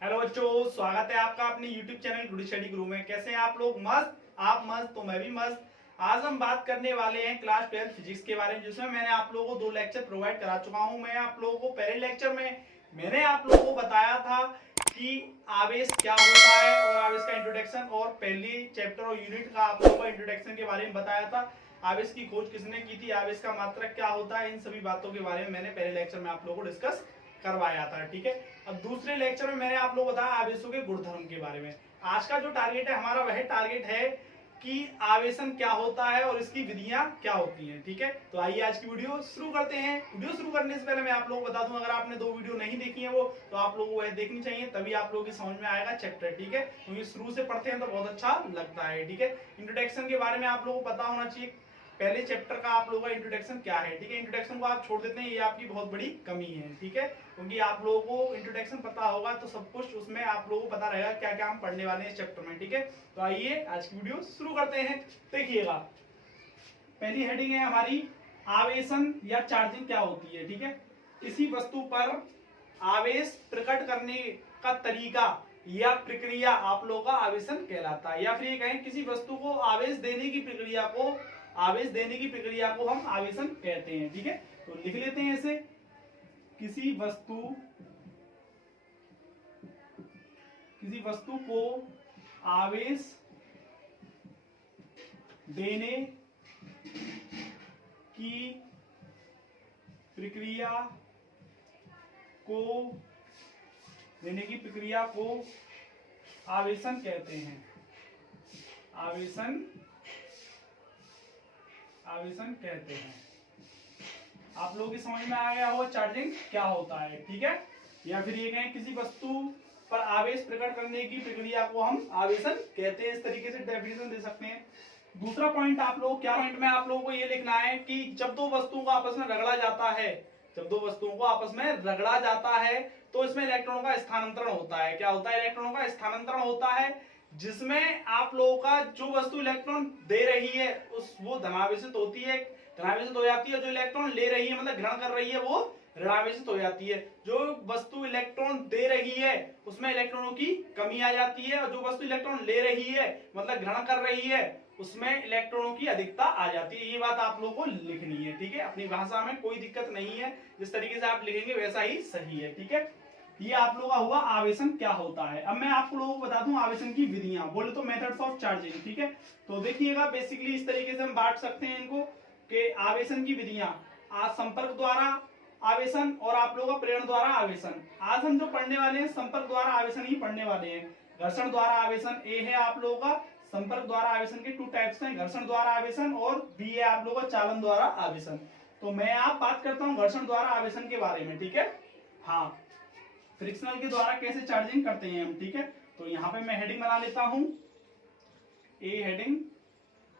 Hello बच्चों, स्वागत है आपका अपने YouTube चैनल गुड स्टडी गुरु में। कैसे हैं आप लोग? मस्त? आप मस्त तो मैं भी मस्त। आज हम बात करने वाले हैं क्लास 12 फिजिक्स के बारे में, जिसमें मैंने आप लोगों को 2 लेक्चर प्रोवाइड करा चुका हूं। मैं आप लोगों को पहले लेक्चर में मैंने आप लोगों को बताया था कि आवेश क्या होता है और आवेश का इंट्रोडक्शन, और पहली चैप्टर और यूनिट का आप लोगों को इंट्रोडक्शन के बारे में बताया था। आवेश की खोज किसने की थी, आवेश का मात्रक क्या होता है, इन सभी बातों के बारे में मैंने पहले लेक्चर में आप लोगों को डिस्कस करवाया था। ठीक है, अब दूसरे लेक्चर में मैंने आप लोगों को बताया आवेशों के गुणधर्म के बारे में। आज का जो टारगेट है हमारा, वह टारगेट है कि आवेशन क्या होता है और इसकी विधियां क्या होती हैं। ठीक है, तो आइए आज की वीडियो शुरू करते हैं। वीडियो शुरू करने से पहले मैं आप लोगों को बता दूं, अगर आपने 2 वीडियो नहीं देखी है वो, तो आप लोगों को वह देखनी चाहिए, तभी आप लोगों की समझ में आएगा चैप्टर। ठीक है, क्योंकि शुरू से पढ़ते हैं तो बहुत अच्छा लगता है। ठीक है, इंट्रोडक्शन के बारे में आप लोगों को पता होना चाहिए, पहले चैप्टर का आप लोगों का इंट्रोडक्शन क्या है। ठीक है, इंट्रोडक्शन को आप छोड़ देते हैं, ये आपकी बहुत बड़ी कमी है। ठीक है, क्योंकि आप लोगों को इंट्रोडक्शन पता होगा तो सब कुछ उसमें आप लोगों को पता रहेगा क्या क्या हम पढ़ने वाले हैं इस चैप्टर में। ठीक है, तो आइए आज की वीडियो शुरू करते हैं। देखिएगा, पहली हेडिंग है हमारी आवेशन या चार्जिंग क्या होती है। ठीक है, किसी वस्तु पर आवेश प्रकट करने का तरीका या प्रक्रिया आप लोगों का आवेशन कहलाता है, या फिर ये कहें किसी वस्तु को आवेश देने की प्रक्रिया को हम आवेशन कहते हैं। ठीक है, तो लिख लेते हैं इसे। किसी वस्तु को आवेश देने की प्रक्रिया को आवेशन कहते हैं। आवेशन कहते हैं। आप लोगों की समझ में आ गया हो चार्जिंग क्या होता है। ठीक है, या फिर ये कहें किसी वस्तु पर आवेश प्रकट करने की प्रक्रिया को हम आवेशन कहते हैं। इस तरीके से डेफिनेशन दे सकते हैं। दूसरा पॉइंट आप लोग क्या पॉइंट में आप लोगों को ये लिखना है कि जब दो वस्तुओं को आपस में रगड़ा जाता है तो इसमें इलेक्ट्रॉनों का स्थानांतरण होता है। क्या होता है? इलेक्ट्रॉनों का स्थानांतरण होता है, जिसमें आप लोगों का जो वस्तु इलेक्ट्रॉन दे रही है वो धनावेशित हो जाती है, जो इलेक्ट्रॉन ले रही है मतलब ग्रहण कर रही है वो ऋणावेशित हो जाती है। जो वस्तु इलेक्ट्रॉन दे रही है उसमें इलेक्ट्रॉनों की कमी आ जाती है, और जो वस्तु इलेक्ट्रॉन ले रही है मतलब ग्रहण कर रही है उसमें इलेक्ट्रॉनों की अधिकता आ जाती है। ये बात आप लोगों को लिखनी है। ठीक है, अपनी भाषा में कोई दिक्कत नहीं है, जिस तरीके से आप लिखेंगे वैसा ही सही है। ठीक है, ये आप लोगों का हुआ आवेशन क्या होता है। अब मैं आप लोगों को बता दूं आवेशन की विधियां, बोले तो मेथड्स ऑफ चार्जिंग। ठीक है, तो देखिएगा बेसिकली इस तरीके से हम बांट सकते हैं इनको कि आवेशन की विधियां, आज संपर्क द्वारा आवेशन और आप लोगों का प्रेरण द्वारा आवेशन। आज हम जो पढ़ने वाले हैं संपर्क द्वारा आवेशन ही पढ़ने वाले हैं। घर्षण द्वारा आवेशन ए है आप लोगों का। संपर्क द्वारा आवेशन के 2 टाइप्स हैं, घर्षण द्वारा आवेशन और बी है आप लोगों का चालन द्वारा आवेशन। तो मैं आप बात करता हूं घर्षण द्वारा आवेशन के बारे में। ठीक है, हाँ, फ्रिक्शनल के द्वारा कैसे चार्जिंग करते हैं हम। ठीक है, तो यहां पे मैं हेडिंग बना लेता हूं, ए हेडिंग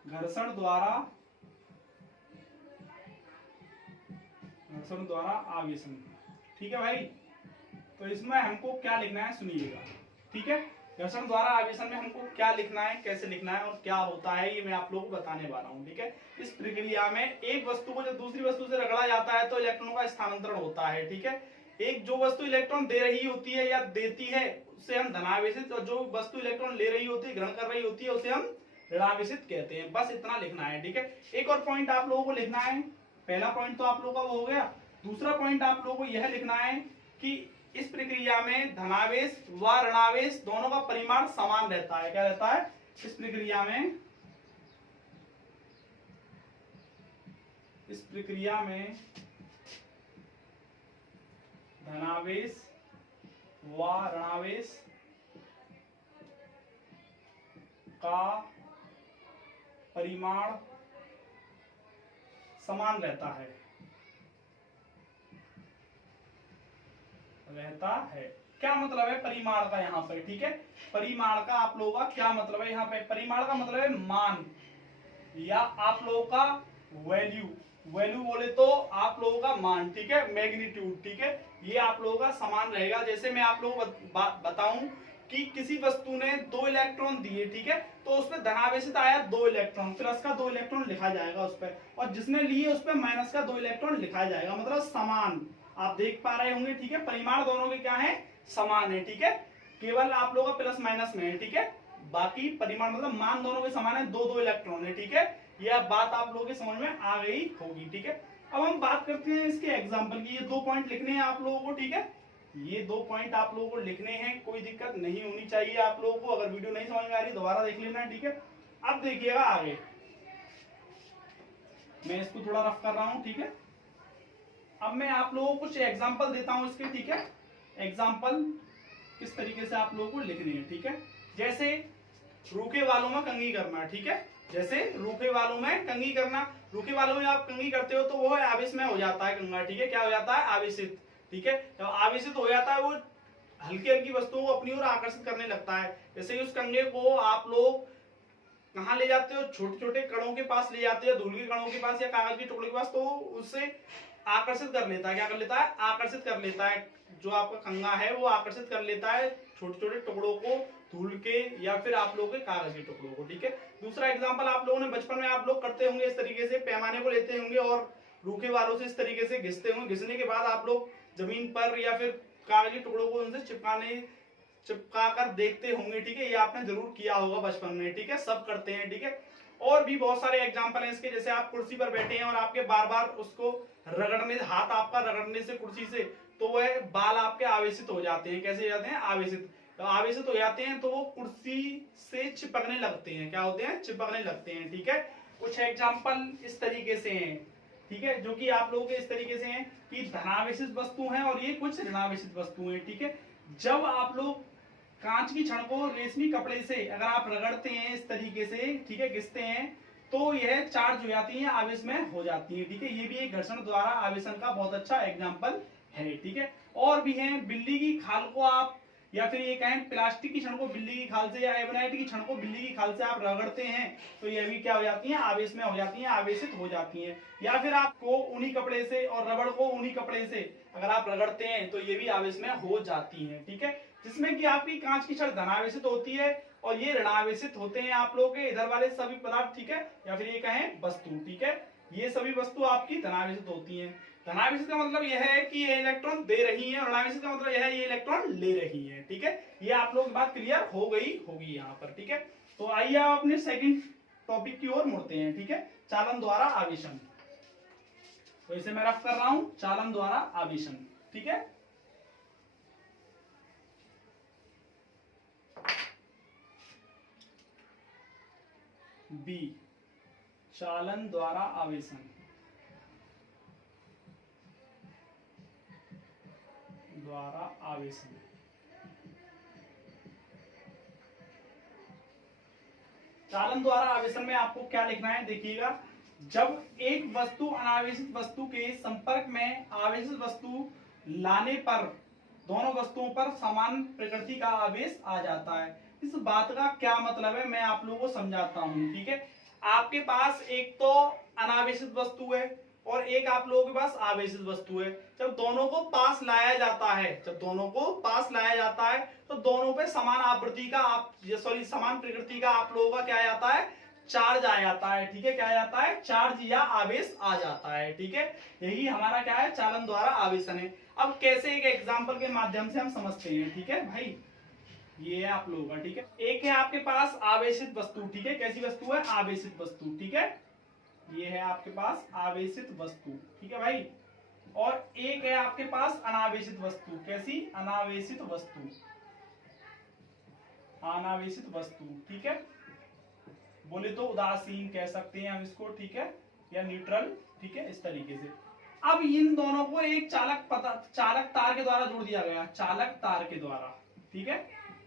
घर्षण द्वारा आवेशन। ठीक है भाई, तो इसमें हमको क्या लिखना है सुनिएगा। ठीक है, घर्षण द्वारा आवेशन में हमको क्या लिखना है, कैसे लिखना है और क्या होता है, ये मैं आप लोगों को बताने वाला हूं। ठीक है, इस प्रक्रिया में एक वस्तु को जब दूसरी वस्तु से रगड़ा जाता है तो इलेक्ट्रॉनों का स्थानांतरण होता है। ठीक है, एक जो वस्तु इलेक्ट्रॉन दे रही होती है या देती है उसे हम धनावेशित, और जो वस्तु इलेक्ट्रॉन ले रही होती है ग्रहण कर रही होती है उसे हम ऋणावेशित कहते हैं। बस इतना लिखना है। ठीक है, एक और पॉइंट आप लोगों को लिखना है। पहला पॉइंट तो आप लोगों का वो हो गया। दूसरा पॉइंट आप लोगों को यह लिखना है कि इस प्रक्रिया में धनावेश व ऋणावेश दोनों का परिमाण समान रहता है। क्या रहता है? इस प्रक्रिया में धनावेश व ऋणावेश का परिमाण समान रहता है। क्या मतलब है परिमाण का यहाँ पर? ठीक है, परिमाण का आप लोगों का क्या मतलब है? यहाँ पे परिमाण का मतलब है मान, या आप लोगों का वैल्यू बोले तो आप लोगों का मान। ठीक है, मैग्नीट्यूड। ठीक है, ये आप लोगों का समान रहेगा। जैसे मैं आप लोगों को बताऊं कि किसी वस्तु ने 2 इलेक्ट्रॉन दिए, ठीक है, तो उसमें धनावेशित आया 2 इलेक्ट्रॉन, प्लस का 2 इलेक्ट्रॉन लिखा जाएगा उस पर, और जिसने लिए उस पर माइनस का 2 इलेक्ट्रॉन लिखा जाएगा, मतलब समान। आप देख पा रहे होंगे। ठीक है, परिमाण दोनों के क्या है? समान है। ठीक है, केवल आप लोगों का प्लस माइनस में है, ठीक है। बाकी परिमाण मतलब मान दोनों के समान है, दो दो इलेक्ट्रॉन है, ठीक है। यह बात आप लोगों के समझ में आ गई होगी, ठीक है। अब हम बात करते हैं इसके एग्जाम्पल की। ये 2 पॉइंट लिखने हैं आप लोगों को, ठीक है। ये 2 पॉइंट आप लोगों को लिखने हैं, कोई दिक्कत नहीं होनी चाहिए आप लोगों को। अगर वीडियो नहीं समझ में आ रही दोबारा देख लेना है, ठीक है। अब देखिएगा आगे, मैं इसको थोड़ा रफ कर रहा हूं, ठीक है। अब मैं आप लोगों को कुछ एग्जाम्पल देता हूं इसके, ठीक है। एग्जाम्पल किस तरीके से आप लोगों को लिखने हैं, ठीक है। जैसे रूखे वालों में कंघी करना, ठीक है। जैसे रूखे वालों में कंघी करना, रूखे वालों में आप कंघी करते हो तो वो आवेश में हो जाता है कंघा, ठीक है। क्या हो जाता है? आवेशित, ठीक है। जब आवेशित हो जाता है वो हल्की हल्की वस्तुओं को अपनी ओर आकर्षित करने लगता है। जैसे उस कंघे को आप लोग कहाँ ले जाते हो? छोटे छोटे कणों के पास ले जाते हो, धूल के कणों के पास या कागज के टुकड़े के पास, तो उससे आकर्षित कर लेता है। क्या कर लेता है? आकर्षित कर लेता है। जो आपका कंघा है वो आकर्षित कर लेता है छोटे छोटे टुकड़ों को, धूल के या फिर आप लोगों के कागज के टुकड़ों को, ठीक है। दूसरा एग्जांपल आप लोगों ने बचपन में आप लोग करते होंगे, इस तरीके से पैमाने को लेते होंगे और रूखे वालों से इस तरीके से घिसते होंगे। घिसने के बाद आप लोग जमीन पर या फिर कागज के टुकड़ों को उनसे चिपका कर देखते होंगे, ठीक है। ये आपने जरूर किया होगा बचपन में, ठीक है। सब करते हैं, ठीक है। और भी बहुत सारे एग्जांपल हैं इसके। जैसे आप कुर्सी पर बैठे हैं और आपके बार बार उसको रगड़ने, हाथ आपका रगड़ने से कुर्सी से, तो वह बाल आपके आवेशित हो जाते हैं। कैसे हो जाते हैं? आवेशित। तो आवेशित हो जाते हैं तो वो कुर्सी से चिपकने लगते हैं। क्या होते हैं? चिपकने लगते हैं, ठीक है। कुछ एग्जाम्पल इस तरीके से हैं, ठीक है, जो कि आप लोगों के इस तरीके से हैं कि धनावेशित वस्तु हैं और ये कुछ ऋणावेशित वस्तु हैं, ठीक है। जब आप लोग कांच की छड़ को रेशमी कपड़े से अगर आप रगड़ते हैं इस तरीके से, ठीक है, घिसते हैं, तो यह चार्ज हो जाती है, आवेश में हो जाती है, ठीक है। ये भी एक घर्षण द्वारा आवेशन का बहुत अच्छा एग्जाम्पल है, ठीक है। और भी हैं, बिल्ली की खाल को आप या फिर ये कहें प्लास्टिक की छड़ को बिल्ली की खाल से या एबोनाइट की छड़ को बिल्ली की खाल से आप रगड़ते हैं तो ये भी क्या हो जाती है? आवेश में हो जाती है, आवेशित हो जाती है। या फिर आपको ऊनी कपड़े से और रबड़ को ऊनी कपड़े से अगर आप रगड़ते हैं तो ये भी आवेश में हो जाती है, ठीक है। जिसमें कि आपकी कांच की छड़ धनावेशित होती है और ये ऋणावेशित होते हैं आप लोगों के इधर वाले सभी पदार्थ, ठीक है। या फिर ये कहें वस्तु, ठीक है। ये सभी वस्तु आपकी धनावेशित होती हैं। धनावेशित का मतलब यह है कि ये इलेक्ट्रॉन दे रही है और ऋणावेशित का मतलब यह है ये इलेक्ट्रॉन ले रही है, ठीक है। ये आप लोग बात क्लियर हो गई होगी यहाँ पर, ठीक है। तो आइए आप अपने सेकंड टॉपिक की ओर मुड़ते हैं, ठीक है। चालन द्वारा आवेशन। तो इसे मैं रफ कर रहा हूं, चालन द्वारा आवेशन, ठीक है। बी, चालन द्वारा आवेशन। द्वारा आवेशन। चालन द्वारा आवेशन में आपको क्या लिखना है? देखिएगा, जब एक वस्तु अनावेशित वस्तु के संपर्क में आवेशित वस्तु लाने पर दोनों वस्तुओं पर समान प्रकृति का आवेश आ जाता है। इस बात का क्या मतलब है मैं आप लोगों को समझाता हूं, ठीक है। आपके पास एक तो अनावेशित वस्तु है और एक आप लोगों के पास आवेशित वस्तु है। जब दोनों को पास लाया जाता है, जब दोनों को पास लाया जाता है तो दोनों पे समान आवृत्ति का समान प्रकृति का आप लोगों का क्या आ जाता है? चार्ज आ जाता है, ठीक है। क्या आ जाता है? चार्ज या आवेश आ जाता है, ठीक है। यही हमारा क्या है? चालन द्वारा आवेशन है। अब कैसे? एक एग्जाम्पल के माध्यम से हम समझते हैं, ठीक है भाई। ये है आप लोगों का, ठीक है। एक है आपके पास आवेशित वस्तु, ठीक है। कैसी वस्तु है? आवेशित वस्तु, ठीक है। ये है आपके पास आवेशित वस्तु, ठीक है भाई। और एक है आपके पास अनावेशित वस्तु। कैसी? अनावेशित वस्तु, अनावेशित वस्तु, ठीक है। बोले तो उदासीन कह सकते हैं हम इसको, ठीक है, या न्यूट्रल, ठीक है, इस तरीके से। अब इन दोनों को एक चालक तार के द्वारा जोड़ दिया गया, चालक तार के द्वारा, ठीक है,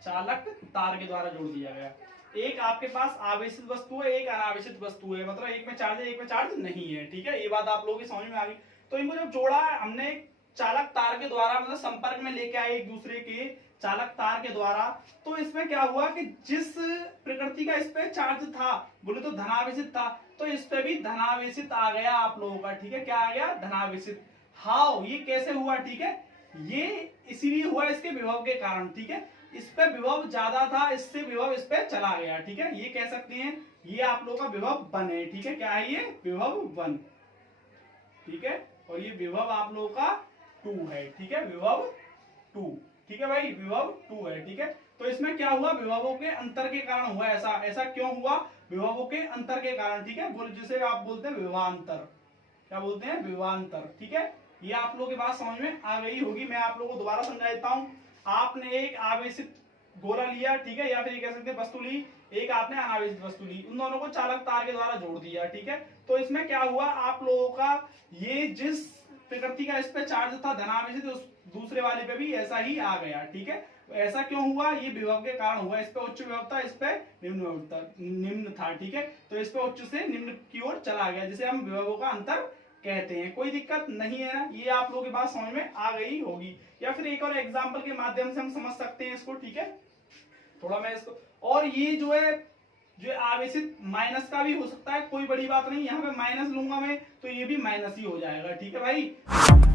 चालक तार के द्वारा जोड़ दिया गया। एक आपके पास आवेशित वस्तु है, एक अनावेशित वस्तु है, मतलब एक में चार्ज है एक में चार्ज नहीं है, ठीक है। ये बात आप लोगों की समझ में आ गई। तो इनको जब जोड़ा हमने चालक तार के द्वारा, मतलब संपर्क में लेके आए एक दूसरे के चालक तार के द्वारा, तो इसमें क्या हुआ कि जिस प्रकृति का इस पे चार्ज था, बोले तो धनावेशित था, तो इस पे भी धनावेशित आ गया आप लोगों का, ठीक है। क्या आ गया? धनावेशित। हाउ? ये कैसे हुआ? ठीक है, ये इसीलिए हुआ इसके विभव के कारण, ठीक है। इस पे विभव ज्यादा था, इससे विभव इस पे चला गया, ठीक है। ये कह सकते हैं ये आप लोगों का विभव 1 है, ठीक है। क्या है ये? विभव 1, ठीक है। और ये विभव आप लोगों का 2 है, ठीक है, विभव 2, ठीक है भाई, विभव 2 है। ठीक है, तो इसमें क्या हुआ, विभवों के अंतर के कारण हुआ ऐसा। ऐसा क्यों हुआ, विभवों के अंतर के कारण। ठीक है, जिसे आप बोलते हैं विभवांतर, क्या बोलते हैं, विभवांतर। ठीक है, ये आप लोगों के पास समझ में आ गई होगी। मैं आप लोगों को दोबारा समझा देता हूं। आपने एक आवेशित गोला लिया, ठीक है, या फिर कह सकते हैं वस्तु ली, एक आपने अनावेशित वस्तु ली, उन दोनों को चालक तार के द्वारा जोड़ दिया। ठीक है, तो इसमें क्या हुआ, आप लोगों का ये जिस प्रकृति का इस पे चार्ज था धनावेशित, उस दूसरे वाले पे भी ऐसा ही आ गया। ठीक है, ऐसा क्यों हुआ, ये विभव के कारण हुआ। इस पे उच्च विभव था, इस पे निम्न था। ठीक है, तो इस पे उच्च से निम्न की ओर चला गया, जिसे हम विभवों का अंतर कहते हैं। कोई दिक्कत नहीं है ना, ये आप लोगों के पास समझ में आ गई होगी। या फिर एक और एग्जांपल के माध्यम से हम समझ सकते हैं इसको। ठीक है, थोड़ा मैं इसको, और ये जो है, जो आवेशित माइनस का भी हो सकता है, कोई बड़ी बात नहीं। यहाँ पे माइनस लूंगा मैं तो ये भी माइनस ही हो जाएगा। ठीक है भाई।